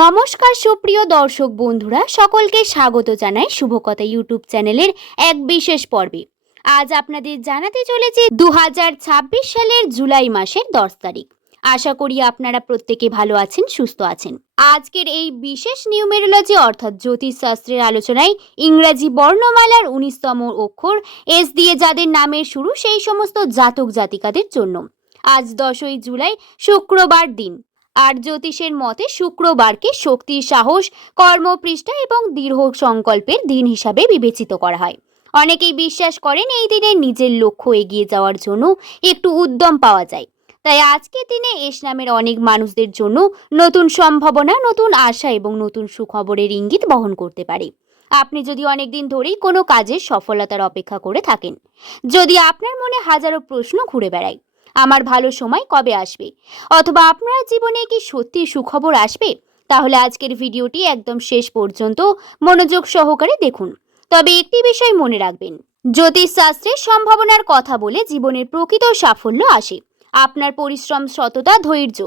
নমস্কার সুপ্রিয় দর্শক বন্ধুরা, সকলকে স্বাগত জানাই শুভকথা ইউটিউব চ্যানেলের এক বিশেষ পর্বে। আজ আপনাদের জানাতে চলেছি 2026 সালের জুলাই মাসের 10 তারিখ। আশা করি আপনারা প্রত্যেকে ভালো আছেন, সুস্থ আছেন। আজকের এই বিশেষ নিউমেরোলজি অর্থাৎ জ্যোতিষশাস্ত্রের আলোচনায় ইংরাজি বর্ণমালার 19তম অক্ষর এস দিয়ে যাদের নামের শুরু সেই সমস্ত জাতক জাতিকাদের জন্য আজ 10ই জুলাই শুক্রবার দিন। আর জ্যোতিষের মতে শুক্রবারকে শক্তি, সাহস, কর্মপৃষ্ঠা এবং দৃঢ় সংকল্পের দিন হিসাবে বিবেচিত করা হয়। অনেকেই বিশ্বাস করেন এই দিনে নিজের লক্ষ্য এগিয়ে যাওয়ার জন্য একটু উদ্যম পাওয়া যায়। তাই আজকের দিনে এস নামের অনেক মানুষদের জন্য নতুন সম্ভাবনা, নতুন আশা এবং নতুন সুখবরের ইঙ্গিত বহন করতে পারে। আপনি যদি অনেকদিন ধরেই কোনো কাজের সফলতার অপেক্ষা করে থাকেন, যদি আপনার মনে হাজারো প্রশ্ন ঘুরে বেড়ায়, আমার ভালো সময় কবে আসবে, অথবা আপনার জীবনে কি সত্যি সুখবর আসবে, তাহলে আজকের ভিডিওটি একদম শেষ পর্যন্ত মনোযোগ সহকারে দেখুন। তবে একটি বিষয় মনে রাখবেন, জ্যোতিষশাস্ত্রের সম্ভাবনার কথা বলে জীবনের প্রকৃত সাফল্য আসে আপনার পরিশ্রম, সততা, ধৈর্য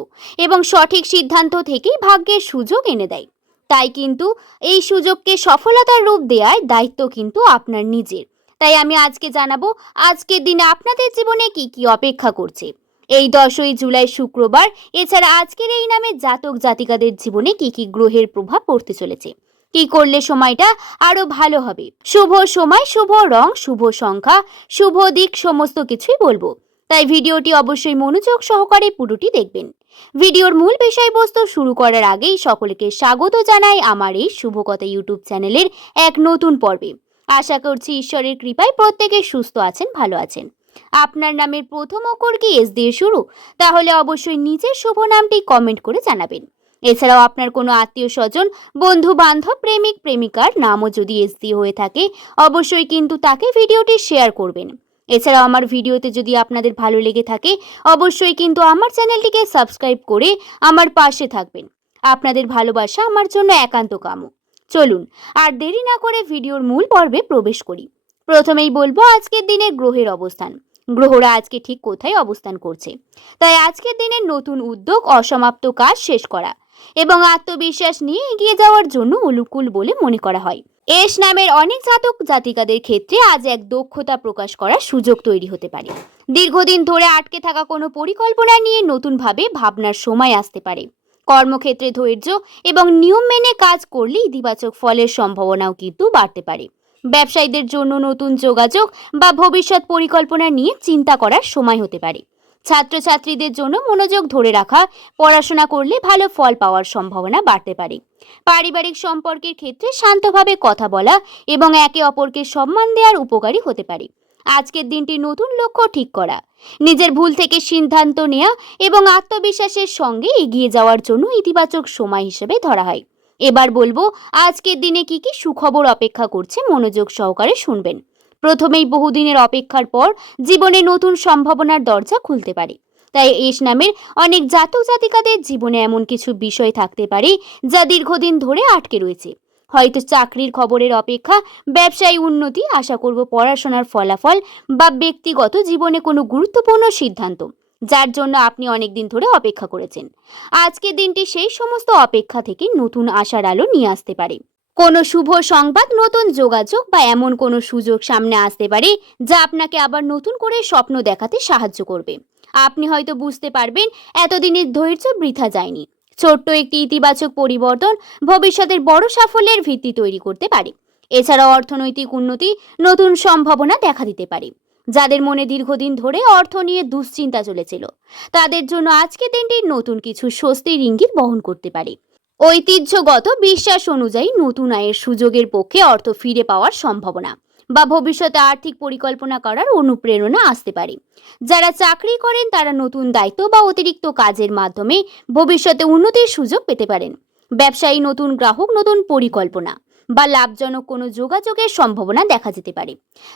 এবং সঠিক সিদ্ধান্ত থেকেই ভাগ্যের সুযোগ এনে দেয়। তাই কিন্তু এই সুযোগকে সফলতার রূপ দেওয়ার দায়িত্ব কিন্তু আপনার নিজের। তাই আমি আজকে জানাবো আজকের দিনে আপনাদের জীবনে কি কি অপেক্ষা করছে। এই 10ই জুলাই শুক্রবার, এছাড়া আজকের এই নামে জাতক জাতিকাদের জীবনে কি কি গ্রহের প্রভাব পড়তে চলেছে, কি করলে সময়টা আরো ভালো হবে, শুভ সময়, শুভ রং, শুভ সংখ্যা, শুভ দিক সমস্ত কিছুই বলবো। তাই ভিডিওটি অবশ্যই মনোযোগ সহকারে পুরোটি দেখবেন। ভিডিওর মূল বিষয়বস্তু শুরু করার আগেই সকলকে স্বাগত জানাই আমার এই শুভকথা ইউটিউব চ্যানেলের এক নতুন পর্বে। আশা করছি ঈশ্বরের কৃপায় প্রত্যেকে সুস্থ আছেন, ভালো আছেন। আপনার নামের প্রথম অক্ষর কি এস দিয়ে শুরু? তাহলে অবশ্যই নিজের শুভ নামটি কমেন্ট করে জানাবেন। এছাড়াও আপনার কোনো আত্মীয় স্বজন, বন্ধু বান্ধব, প্রেমিক প্রেমিকার নামও যদি এস দিয়ে হয়ে থাকে, অবশ্যই কিন্তু তাকে ভিডিওটি শেয়ার করবেন। এছাড়াও আমার ভিডিওতে যদি আপনাদের ভালো লেগে থাকে, অবশ্যই কিন্তু আমার চ্যানেলটিকে সাবস্ক্রাইব করে আমার পাশে থাকবেন। আপনাদের ভালোবাসা আমার জন্য একান্ত কাম্য। চলুন আর দেরি না করে ভিডিওর মূল পর্বে প্রবেশ করি। প্রথমেই বলবো আজকের দিনের গ্রহের অবস্থান। গ্রহরা আজকে ঠিক কোথায় অবস্থান করছে। তাই আজকের দিনের নতুন উদ্যোগ, অসমাপ্ত কাজ শেষ করা এবং আত্মবিশ্বাস নিয়ে এগিয়ে যাওয়ার জন্য অনুকূল বলে মনে করা হয়। এস নামের অনেক জাতক জাতিকাদের ক্ষেত্রে আজ এক দক্ষতা প্রকাশ করার সুযোগ তৈরি হতে পারে। দীর্ঘদিন ধরে আটকে থাকা কোনো পরিকল্পনা নিয়ে নতুনভাবে ভাবনার সময় আসতে পারে। কর্মক্ষেত্রে ধৈর্য এবং নিয়ম মেনে কাজ করলে ইতিবাচক ফলের সম্ভাবনাও কিন্তু বাড়তে পারে। ব্যবসায়ীদের জন্য নতুন যোগাযোগ বা ভবিষ্যৎ পরিকল্পনা নিয়ে চিন্তা করার সময় হতে পারে। ছাত্রছাত্রীদের জন্য মনোযোগ ধরে রাখা, পড়াশোনা করলে ভালো ফল পাওয়ার সম্ভাবনা বাড়তে পারে। পারিবারিক সম্পর্কের ক্ষেত্রে শান্তভাবে কথা বলা এবং একে অপরকে সম্মান দেওয়ার উপকারী হতে পারে। আজকের দিনটি নতুন লক্ষ্য ঠিক করা, নিজের ভুল থেকে সিদ্ধান্ত নেওয়া এবং আত্মবিশ্বাসের সঙ্গে এগিয়ে যাওয়ার জন্য ইতিবাচক সময় হিসেবে ধরা হয়। এবার বলবো আজকের দিনে কি কি সুখবর অপেক্ষা করছে, মনোযোগ সহকারে শুনবেন। প্রথমেই বহুদিনের অপেক্ষার পর জীবনে নতুন সম্ভাবনার দরজা খুলতে পারে। তাই এস নামের অনেক জাতক জাতিকাদের জীবনে এমন কিছু বিষয় থাকতে পারে যা দীর্ঘদিন ধরে আটকে রয়েছে। হয়তো চাকরির খবরের অপেক্ষা, ব্যবসায়ী উন্নতি, আশা করব পড়াশোনার ফলাফল বা ব্যক্তিগত জীবনে কোনো গুরুত্বপূর্ণ সিদ্ধান্ত যার জন্য আপনি অনেকদিন ধরে অপেক্ষা করেছেন। আজকের দিনটি সেই সমস্ত অপেক্ষা থেকে নতুন আশার আলো নিয়ে আসতে পারে। কোনো শুভ সংবাদ, নতুন যোগাযোগ বা এমন কোনো সুযোগ সামনে আসতে পারে যা আপনাকে আবার নতুন করে স্বপ্ন দেখাতে সাহায্য করবে। আপনি হয়তো বুঝতে পারবেন এতদিনের ধৈর্য বৃথা যায়নি। ছোট্ট একটি ইতিবাচক পরিবর্তন ভবিষ্যতের বড় সাফল্যের ভিত্তি তৈরি করতে পারে। এছাড়াও অর্থনৈতিক উন্নতি, নতুন সম্ভাবনা দেখা দিতে পারে। যাদের মনে দীর্ঘদিন ধরে অর্থ নিয়ে দুশ্চিন্তা চলেছিল, তাদের জন্য আজকের দিনটি নতুন কিছু স্বস্তির ইঙ্গিত বহন করতে পারে। ঐতিহ্যগত বিশ্বাস অনুযায়ী নতুন আয়ের সুযোগের পক্ষে অর্থ ফিরে পাওয়ার সম্ভাবনা বা ভবিষ্যতে আর্থিক পরিকল্পনা করার অনুপ্রেরণা আসতে পারে। যারা চাকরি করেন তারা নতুন দায়িত্ব বা অতিরিক্ত কাজের মাধ্যমে ভবিষ্যতে উন্নতির সুযোগ পেতে পারেন। ব্যবসায়ী নতুন গ্রাহক, নতুন পরিকল্পনা বা লাভজনক কোনো যোগাযোগের সম্ভাবনা দেখা যেতে পারে।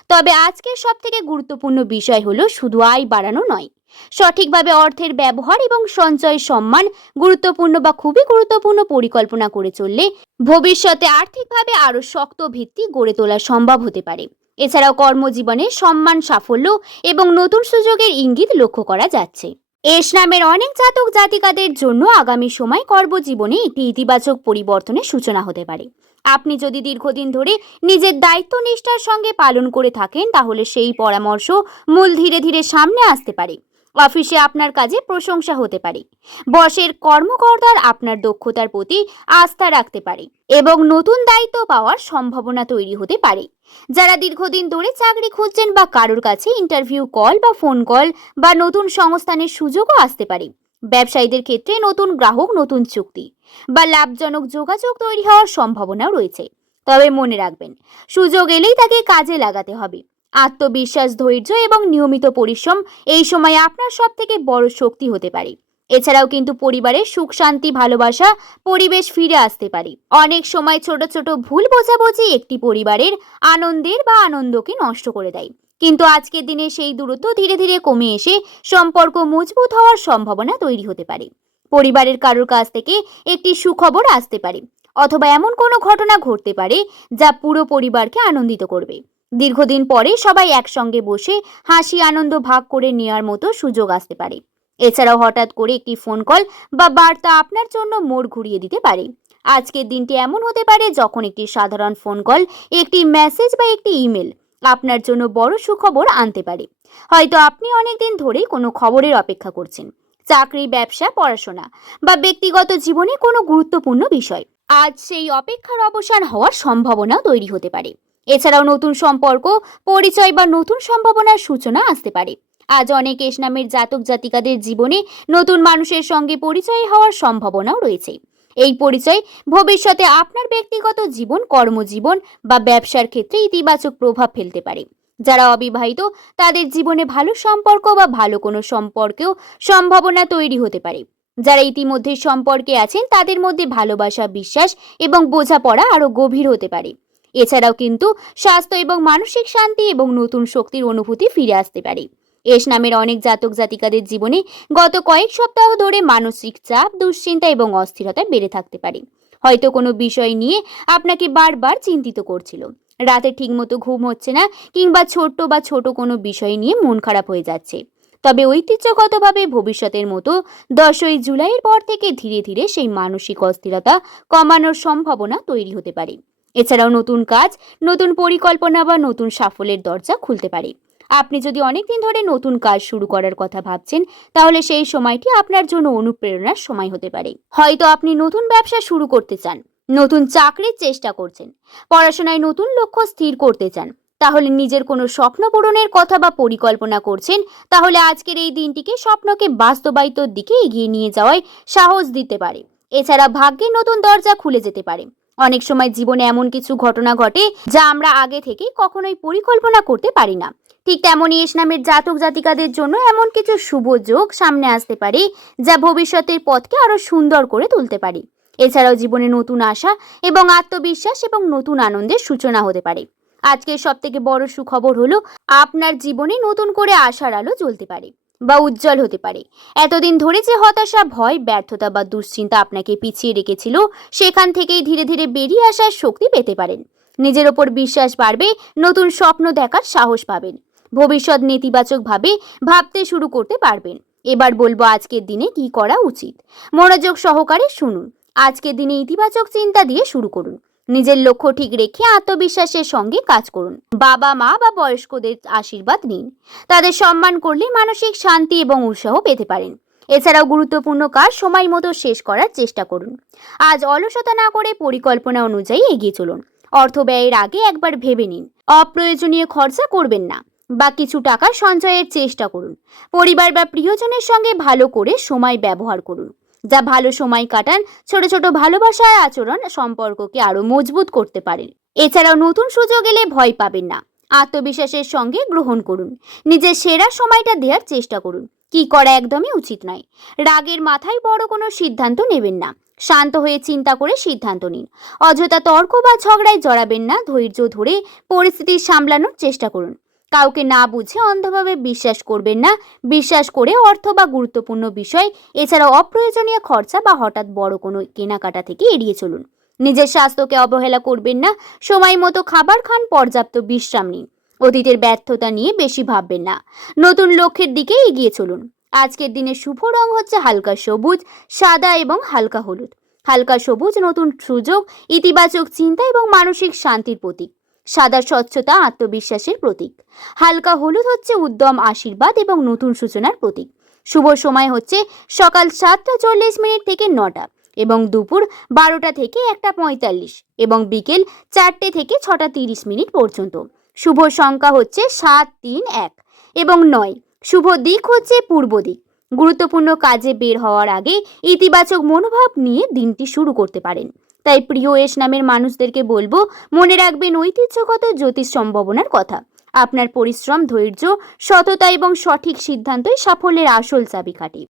তবে আজকের সবথেকে গুরুত্বপূর্ণ বিষয় হলো শুধু আয় বাড়ানো নয়, সঠিকভাবে অর্থের ব্যবহার এবং সঞ্চয় সম্মান গুরুত্বপূর্ণ বা খুবই গুরুত্বপূর্ণ পরিকল্পনা করে চললে ভবিষ্যতে আর্থিকভাবে আরো শক্ত ভিত্তি গড়ে তোলা সম্ভব হতে পারে। এছাড়াও কর্মজীবনে সম্মান, সাফল্য এবং নতুন সুযোগের ইঙ্গিত লক্ষ্য করা যাচ্ছে। এস নামের অনেক জাতক জাতিকাদের জন্য আগামী সময় কর্মজীবনে একটি ইতিবাচক পরিবর্তনের সূচনা হতে পারে। আপনি যদি দীর্ঘদিন ধরে নিজের দায়িত্ব নিষ্ঠার সঙ্গে পালন করে থাকেন, তাহলে সেই পরামর্শ মূল ধীরে ধীরে সামনে আসতে পারে। অফিসে আপনার কাজে প্রশংসা হতে পারে। বসের কর্মকর্তার আপনার দক্ষতার প্রতি আস্থা রাখতে পারে এবং নতুন দায়িত্ব পাওয়ার সম্ভাবনা তৈরি হতে পারে। যারা দীর্ঘদিন ধরে চাকরি খুঁজছেন বা কারোর কাছে ইন্টারভিউ কল বা ফোন কল বা নতুন সংস্থানের সুযোগও আসতে পারে। ব্যবসায়ীদের ক্ষেত্রে নতুন গ্রাহক, নতুন চুক্তি বা লাভজনক যোগাযোগ তৈরি হওয়ার সম্ভাবনাও রয়েছে। তবে মনে রাখবেন, সুযোগ এলেই তাকে কাজে লাগাতে হবে। আত্মবিশ্বাস, ধৈর্য এবং নিয়মিত পরিশ্রম এই সময় আপনার সব থেকে বড় শক্তি হতে পারে। এছাড়াও কিন্তু পরিবারের সুখ, শান্তি, ভালোবাসা পরিবেশ ফিরে আসতে পারে। অনেক সময় ছোট ছোট ভুল বোঝাবুঝি একটি পরিবারের আনন্দকে নষ্ট করে দেয়, কিন্তু আজকের দিনে সেই দূরত্ব ধীরে ধীরে কমে এসে সম্পর্ক মজবুত হওয়ার সম্ভাবনা তৈরি হতে পারে। পরিবারের কারোর কাছ থেকে একটি সুখবর আসতে পারে, অথবা এমন কোনো ঘটনা ঘটতে পারে যা পুরো পরিবারকে আনন্দিত করবে। দীর্ঘদিন পরে সবাই একসঙ্গে বসে হাসি আনন্দ ভাগ করে নেওয়ার মতো সুযোগ আসতে পারে। এছাড়াও হঠাৎ করে একটি ফোন কল বা বার্তা আপনার জন্য মোড় ঘুরিয়ে দিতে পারে। আজকের দিনটি এমন হতে পারে যখন একটি সাধারণ ফোন কল, একটি মেসেজ বা একটি ইমেল আপনার জন্য বড় সুখবর আনতে পারে। হয়তো আপনি অনেকদিন ধরেই কোনো খবরের অপেক্ষা করছেন, চাকরি, ব্যবসা, পড়াশোনা বা ব্যক্তিগত জীবনে কোনো গুরুত্বপূর্ণ বিষয়। আজ সেই অপেক্ষার অবসান হওয়ার সম্ভাবনা তৈরি হতে পারে। এছাড়াও নতুন সম্পর্ক, পরিচয় বা নতুন সম্ভাবনার সূচনা আসতে পারে। আজ অনেক এস নামের জাতক জাতিকাদের জীবনে নতুন মানুষের সঙ্গে পরিচয় হওয়ার সম্ভাবনাও রয়েছে। এই পরিচয় ভবিষ্যতে আপনার ব্যক্তিগত জীবন, কর্মজীবন বা ব্যবসার ক্ষেত্রে ইতিবাচক প্রভাব ফেলতে পারে। যারা অবিবাহিত, তাদের জীবনে ভালো সম্পর্ক বা ভালো কোনো সম্পর্কেও সম্ভাবনা তৈরি হতে পারে। যারা ইতিমধ্যে সম্পর্কে আছেন, তাদের মধ্যে ভালোবাসা, বিশ্বাস এবং বোঝাপড়া আরো গভীর হতে পারে। এছাড়াও কিন্তু স্বাস্থ্য এবং মানসিক শান্তি এবং নতুন শক্তির অনুভূতি ফিরে আসতে পারে। এস নামের অনেক জাতক জাতিকাদের জীবনে গত কয়েক সপ্তাহ ধরে মানসিক চাপ, দুশ্চিন্তা এবং অস্থিরতা বেড়ে থাকতে পারে। হয়তো কোনো বিষয় নিয়ে আপনাকে বারবার চিন্তিত করছিল, রাতে ঠিকমতো ঘুম হচ্ছে না, কিংবা ছোট কোনো বিষয় নিয়ে মন খারাপ হয়ে যাচ্ছে। তবে ঐতিহ্যগতভাবে ভবিষ্যতের মতো 10ই জুলাইয়ের পর থেকে ধীরে ধীরে সেই মানসিক অস্থিরতা কমানোর সম্ভাবনা তৈরি হতে পারে। এছাড়াও নতুন কাজ, নতুন পরিকল্পনা বা নতুন সাফল্যের দরজা খুলতে পারে। আপনি যদি অনেকদিন ধরে নতুন কাজ শুরু করার কথা ভাবছেন, তাহলে সেই সময়টি আপনার জন্য অনুপ্রেরণার সময় হতে পারে। হয়তো আপনি নতুন ব্যবসা শুরু করতে চান, নতুন চাকরির চেষ্টা করছেন, পড়াশোনায় নতুন লক্ষ্য স্থির করতে চান, তাহলে নিজের কোনো স্বপ্ন পূরণের কথা বা পরিকল্পনা করছেন, তাহলে আজকের এই দিনটিকে স্বপ্নকে বাস্তবায়িতর দিকে এগিয়ে নিয়ে যাওয়ায় সাহস দিতে পারে। এছাড়া ভাগ্যের নতুন দরজা খুলে যেতে পারে। অনেক সময় জীবনে এমন কিছু ঘটনা ঘটে যা আমরা আগে থেকে কখনোই পরিকল্পনা করতে পারি না। ঠিক তেমনই এস নামের জাতক জাতিকাদের জন্য এমন কিছু শুভ যোগ সামনে আসতে পারে যা ভবিষ্যতের পথকে আরো সুন্দর করে তুলতে পারে। এছাড়াও জীবনে নতুন আশা এবং আত্মবিশ্বাস এবং নতুন আনন্দের সূচনা হতে পারে। আজকের সব থেকে বড় সুখবর হলো, আপনার জীবনে নতুন করে আশার আলো জ্বলতে পারে বা উজ্জ্বল হতে পারে। এতদিন ধরে যে হতাশা, ভয়, ব্যর্থতা বা দুশ্চিন্তা আপনাকে পিছিয়ে রেখেছিল, সেখান থেকেই ধীরে ধীরে বেরিয়ে আসার শক্তি পেতে পারেন। নিজের ওপর বিশ্বাস বাড়বে, নতুন স্বপ্ন দেখার সাহস পাবেন, ভবিষ্যৎ নেতিবাচকভাবে ভাবতে শুরু করতে পারবেন। এবার বলবো আজকের দিনে কি করা উচিত। মনোযোগ সহকারে শুনুন। আজকের দিনে ইতিবাচক চিন্তা দিয়ে শুরু করুন। নিজের লক্ষ্য ঠিক রেখে আত্মবিশ্বাসের সঙ্গে কাজ করুন। বাবা মা বা বয়স্কদের আশীর্বাদ নিন। তাদের সম্মান করলে মানসিক শান্তি এবং উৎসাহ পেতে পারেন। এছাড়াও গুরুত্বপূর্ণ কাজ সময় মতো শেষ করার চেষ্টা করুন। আজ অলসতা না করে পরিকল্পনা অনুযায়ী এগিয়ে চলুন। অর্থ ব্যয়ের আগে একবার ভেবে নিন। অপ্রয়োজনীয় খরচা করবেন না বা কিছু টাকা সঞ্চয়ের চেষ্টা করুন। পরিবার বা প্রিয়জনের সঙ্গে ভালো করে সময় ব্যবহার করুন। যা ভালো সময় কাটান, ছোট ছোট ভালোবাসার আচরণ সম্পর্ককে আরো মজবুত করতে পারেন। এছাড়াও নতুন সুযোগ এলে ভয় পাবেন না, আত্মবিশ্বাসের সঙ্গে গ্রহণ করুন। নিজের সেরা সময়টা দেওয়ার চেষ্টা করুন। কি করা একদমই উচিত নয়। রাগের মাথায় বড় কোনো সিদ্ধান্ত নেবেন না, শান্ত হয়ে চিন্তা করে সিদ্ধান্ত নিন। অযথা তর্ক বা ঝগড়ায় জড়াবেন না, ধৈর্য ধরে পরিস্থিতি সামলানোর চেষ্টা করুন। কাউকে না বুঝে অন্ধভাবে বিশ্বাস করবেন না। বিশ্বাস করে অর্থ বা গুরুত্বপূর্ণ বিষয়, এছাড়াও অপ্রয়োজনীয় খরচা বা হঠাৎ বড় কোনো কেনাকাটা থেকে এড়িয়ে চলুন। নিজের স্বাস্থ্যকে অবহেলা করবেন না। সময় মতো খাবার খান, পর্যাপ্ত বিশ্রাম নিন। অতীতের ব্যর্থতা নিয়ে বেশি ভাববেন না, নতুন লক্ষ্যের দিকে এগিয়ে চলুন। আজকের দিনের শুভ রং হচ্ছে হালকা সবুজ, সাদা এবং হালকা হলুদ। হালকা সবুজ নতুন সুযোগ, ইতিবাচক চিন্তা এবং মানসিক শান্তির প্রতীক। সাদা স্বচ্ছতা, আত্মবিশ্বাসের প্রতীক। হালকা হলুদ হচ্ছে উদ্যম, আশীর্বাদ এবং নতুন সূচনার প্রতীক। শুভ সময় হচ্ছে সকাল 7:40 থেকে 9টা এবং দুপুর 12টা থেকে 1:45 এবং বিকেল 4টে থেকে 6:30 পর্যন্ত। শুভ সংখ্যা হচ্ছে 7, 3, 1 এবং 9। শুভ দিক হচ্ছে পূর্ব দিক। গুরুত্বপূর্ণ কাজে বের হওয়ার আগে ইতিবাচক মনোভাব নিয়ে দিনটি শুরু করতে পারেন। তাই প্রিয় এস নামের মানুষদেরকে বলবো, মনে রাখবেন ঐতিহ্যগত জ্যোতিষ সম্ভাবনার কথা। আপনার পরিশ্রম, ধৈর্য, সততা এবং সঠিক সিদ্ধান্তই সাফল্যের আসল চাবিকাঠি।